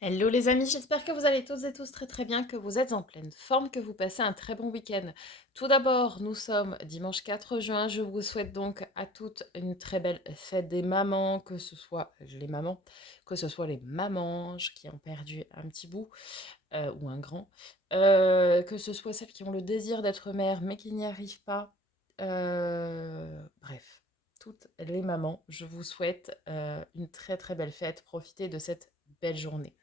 Hello les amis, j'espère que vous allez toutes et tous très très bien, que vous êtes en pleine forme, que vous passez un très bon week-end. Tout d'abord, nous sommes dimanche 4 juin, je vous souhaite donc à toutes une très belle fête des mamans, que ce soit les mamans, que ce soit les mamanges qui ont perdu un petit bout, ou un grand, que ce soit celles qui ont le désir d'être mères mais qui n'y arrivent pas. Bref, toutes les mamans, je vous souhaite une très très belle fête, profitez de cette belle journée.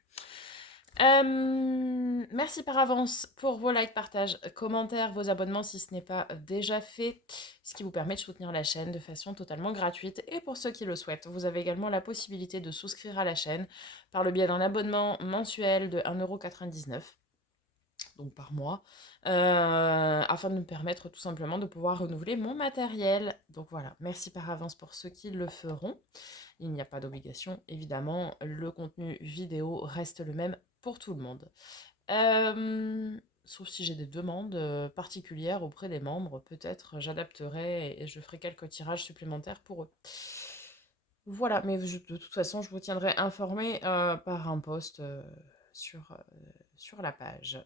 Merci par avance pour vos likes, partages, commentaires, vos abonnements si ce n'est pas déjà fait, ce qui vous permet de soutenir la chaîne de façon totalement gratuite. Et pour ceux qui le souhaitent, vous avez également la possibilité de souscrire à la chaîne par le biais d'un abonnement mensuel de 1,99 € donc par mois, afin de me permettre tout simplement de pouvoir renouveler mon matériel. Donc voilà, merci par avance pour ceux qui le feront. Il n'y a pas d'obligation, évidemment, le contenu vidéo reste le même pour tout le monde. Sauf si j'ai des demandes particulières auprès des membres, peut-être j'adapterai et je ferai quelques tirages supplémentaires pour eux. Voilà, mais de toute façon, je vous tiendrai informé par un post sur la page.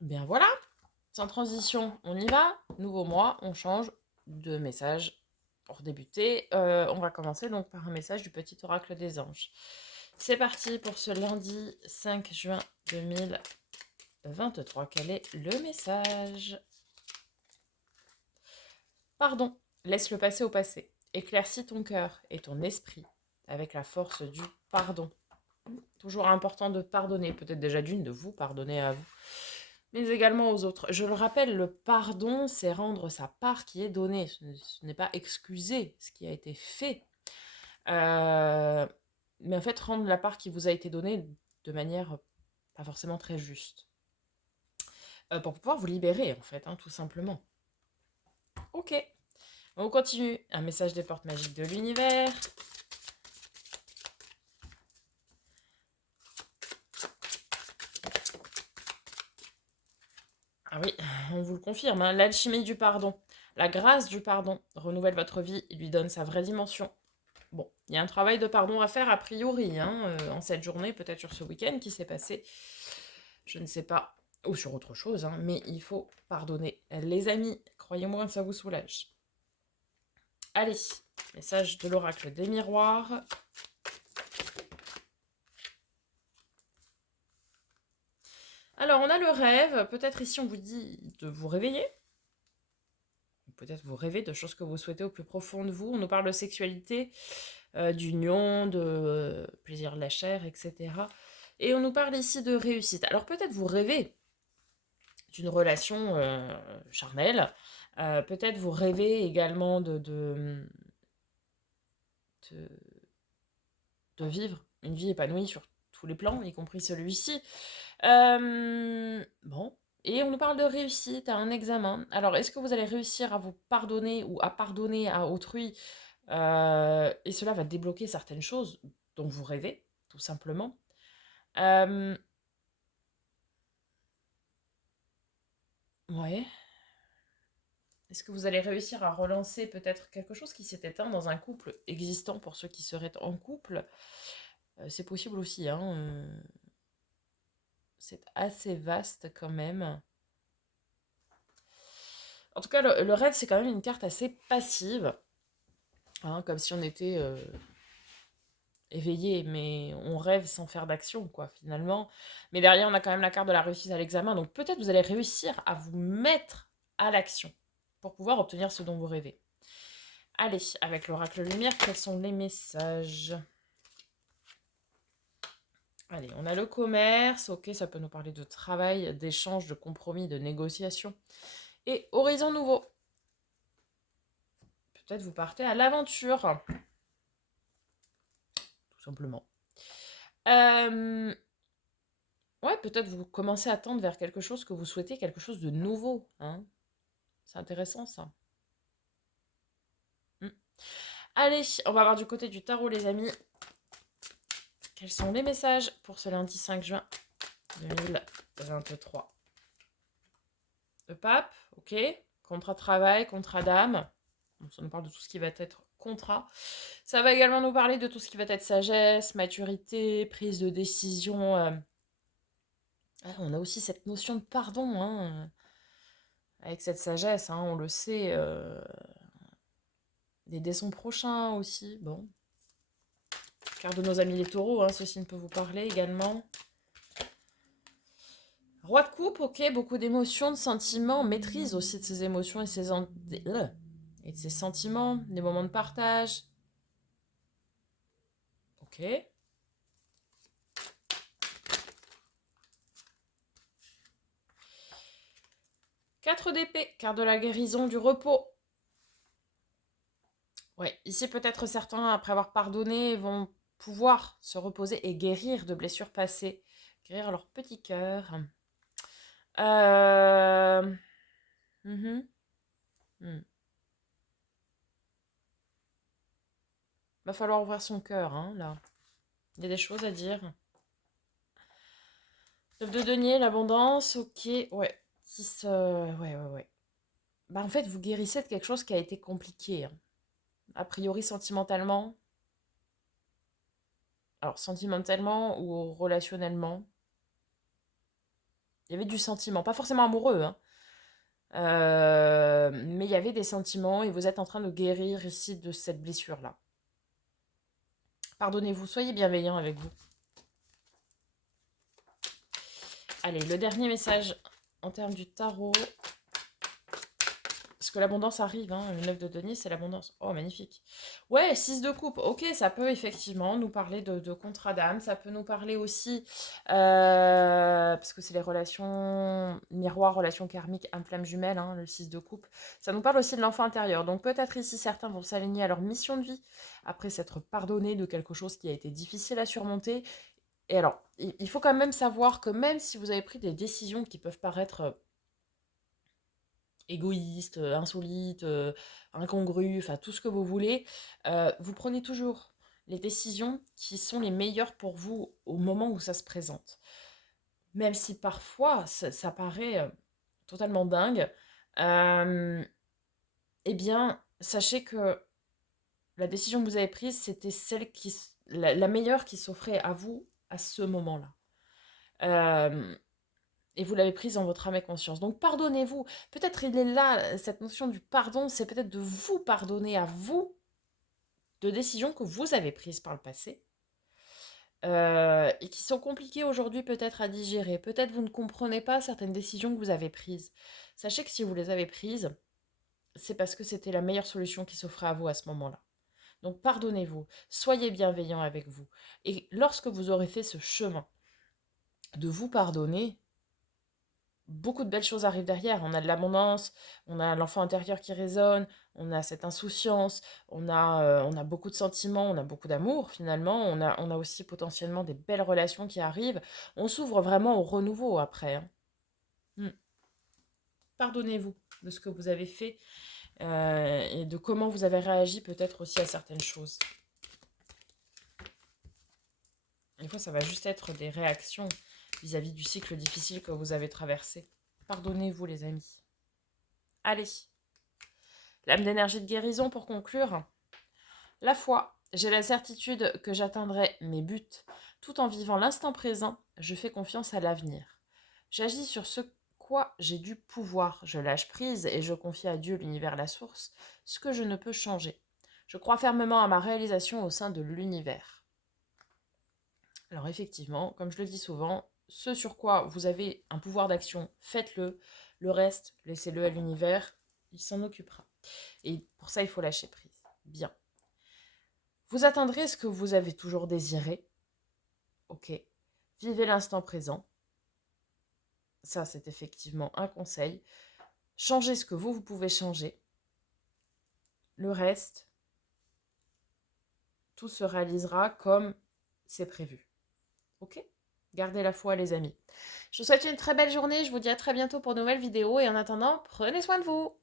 Bien voilà, sans transition, on y va. Nouveau mois, on change de message pour débuter. On va commencer donc par un message du petit oracle des anges. C'est parti pour ce lundi 5 juin 2023. Quel est le message? Pardon, laisse le passé au passé. Éclaircis ton cœur et ton esprit avec la force du pardon. Toujours important de pardonner, peut-être déjà d'une, de vous pardonner à vous, mais également aux autres. Je le rappelle, le pardon, c'est rendre sa part qui est donnée. Ce n'est pas excuser ce qui a été fait, mais en fait rendre la part qui vous a été donnée de manière pas forcément très juste. Pour pouvoir vous libérer, en fait, hein, tout simplement. Ok, on continue. Un message des portes magiques de l'univers. Ah oui, on vous le confirme, hein, l'alchimie du pardon, la grâce du pardon renouvelle votre vie et lui donne sa vraie dimension. Bon, il y a un travail de pardon à faire a priori, hein, en cette journée, peut-être sur ce week-end qui s'est passé, je ne sais pas, ou sur autre chose, hein, mais il faut pardonner. Les amis, croyez-moi, ça vous soulage. Allez, message de l'oracle des miroirs. Alors, on a le rêve, peut-être ici on vous dit de vous réveiller. Peut-être vous rêvez de choses que vous souhaitez au plus profond de vous. On nous parle de sexualité, d'union, de plaisir de la chair, etc. Et on nous parle ici de réussite. Alors peut-être vous rêvez d'une relation charnelle. Peut-être vous rêvez également de, de vivre une vie épanouie sur tous les plans, y compris celui-ci. Bon. Et on nous parle de réussite à un examen. Alors, est-ce que vous allez réussir à vous pardonner ou à pardonner à autrui et cela va débloquer certaines choses dont vous rêvez, tout simplement. Ouais. Est-ce que vous allez réussir à relancer peut-être quelque chose qui s'est éteint dans un couple existant pour ceux qui seraient en couple? C'est possible aussi, hein. C'est assez vaste quand même. En tout cas, le rêve, c'est quand même une carte assez passive, hein, comme si on était éveillé, mais on rêve sans faire d'action, quoi, finalement. Mais derrière, on a quand même la carte de la réussite à l'examen, donc peut-être vous allez réussir à vous mettre à l'action pour pouvoir obtenir ce dont vous rêvez. Allez, avec l'oracle lumière, quels sont les messages? Allez, on a le commerce, ok, ça peut nous parler de travail, d'échange, de compromis, de négociation. Et horizon nouveau. Peut-être vous partez à l'aventure. Tout simplement. Ouais, peut-être vous commencez à tendre vers quelque chose que vous souhaitez, quelque chose de nouveau, hein. C'est intéressant, ça. Hmm. Allez, on va voir du côté du tarot, les amis. Quels sont les messages pour ce lundi 5 juin 2023? Le pape, ok. Contrat de travail, contrat d'âme. Bon, ça nous parle de tout ce qui va être contrat. Ça va également nous parler de tout ce qui va être sagesse, maturité, prise de décision. On a aussi cette notion de pardon, hein, avec cette sagesse, hein, on le sait. D'aider son prochain aussi, bon. Car de nos amis les taureaux, hein, ceci ne peut vous parler également. Roi de coupe, ok, beaucoup d'émotions, de sentiments, maîtrise aussi de ses émotions et de ses sentiments, des moments de partage. Ok. 4 d'épée, carte de la guérison, du repos. Ouais, ici peut-être certains, après avoir pardonné, vont pouvoir se reposer et guérir de blessures passées. Guérir leur petit cœur. Euh... mhm, hmm. Va falloir ouvrir son cœur, hein, là. Il y a des choses à dire. 9 de denier, l'abondance, ok, ouais. Ouais. Bah, en fait, vous guérissez de quelque chose qui a été compliqué, hein. A priori, sentimentalement. Alors, sentimentalement ou relationnellement. Il y avait du sentiment, pas forcément amoureux, hein. Mais il y avait des sentiments et vous êtes en train de guérir ici de cette blessure-là. Pardonnez-vous, soyez bienveillant avec vous. Allez, le dernier message en termes du tarot. Parce que l'abondance arrive, hein. Le 9 de denier, c'est l'abondance. Oh, magnifique. Ouais, 6 de coupe. Ok, ça peut effectivement nous parler de contrat d'âme. Ça peut nous parler aussi, parce que c'est les relations miroirs, relations karmiques, âme flamme jumelle, hein, le 6 de coupe. Ça nous parle aussi de l'enfant intérieur. Donc peut-être ici, certains vont s'aligner à leur mission de vie, après s'être pardonné de quelque chose qui a été difficile à surmonter. Et alors, il faut quand même savoir que même si vous avez pris des décisions qui peuvent paraître égoïste, insolite, incongru, enfin tout ce que vous voulez, vous prenez toujours les décisions qui sont les meilleures pour vous au moment où ça se présente. Même si parfois ça paraît totalement dingue, eh bien, sachez que la décision que vous avez prise, c'était celle la meilleure qui s'offrait à vous à ce moment-là. Euh, et vous l'avez prise en votre âme et conscience. Donc pardonnez-vous. Peut-être il est là, cette notion du pardon, c'est peut-être de vous pardonner à vous de décisions que vous avez prises par le passé et qui sont compliquées aujourd'hui peut-être à digérer. Peut-être vous ne comprenez pas certaines décisions que vous avez prises. Sachez que si vous les avez prises, c'est parce que c'était la meilleure solution qui s'offrait à vous à ce moment-là. Donc pardonnez-vous, soyez bienveillant avec vous. Et lorsque vous aurez fait ce chemin de vous pardonner, beaucoup de belles choses arrivent derrière. On a de l'abondance, on a l'enfant intérieur qui résonne, on a cette insouciance, on a beaucoup de sentiments, on a beaucoup d'amour finalement, on a aussi potentiellement des belles relations qui arrivent. On s'ouvre vraiment au renouveau après, hein. Mm. Pardonnez-vous de ce que vous avez fait et de comment vous avez réagi peut-être aussi à certaines choses. Des fois, ça va juste être des réactions vis-à-vis du cycle difficile que vous avez traversé. Pardonnez-vous les amis. Allez. L'âme d'énergie de guérison pour conclure. La foi, j'ai la certitude que j'atteindrai mes buts. Tout en vivant l'instant présent, je fais confiance à l'avenir. J'agis sur ce quoi j'ai du pouvoir. Je lâche prise et je confie à Dieu, l'univers, la source, ce que je ne peux changer. Je crois fermement à ma réalisation au sein de l'univers. Alors effectivement, comme je le dis souvent, ce sur quoi vous avez un pouvoir d'action, faites-le. Le reste, laissez-le à l'univers, il s'en occupera. Et pour ça, il faut lâcher prise. Bien. Vous atteindrez ce que vous avez toujours désiré. Ok. Vivez l'instant présent. Ça, c'est effectivement un conseil. Changez ce que vous pouvez changer. Le reste, tout se réalisera comme c'est prévu. Ok? Gardez la foi, les amis. Je vous souhaite une très belle journée. Je vous dis à très bientôt pour de nouvelles vidéos. Et en attendant, prenez soin de vous.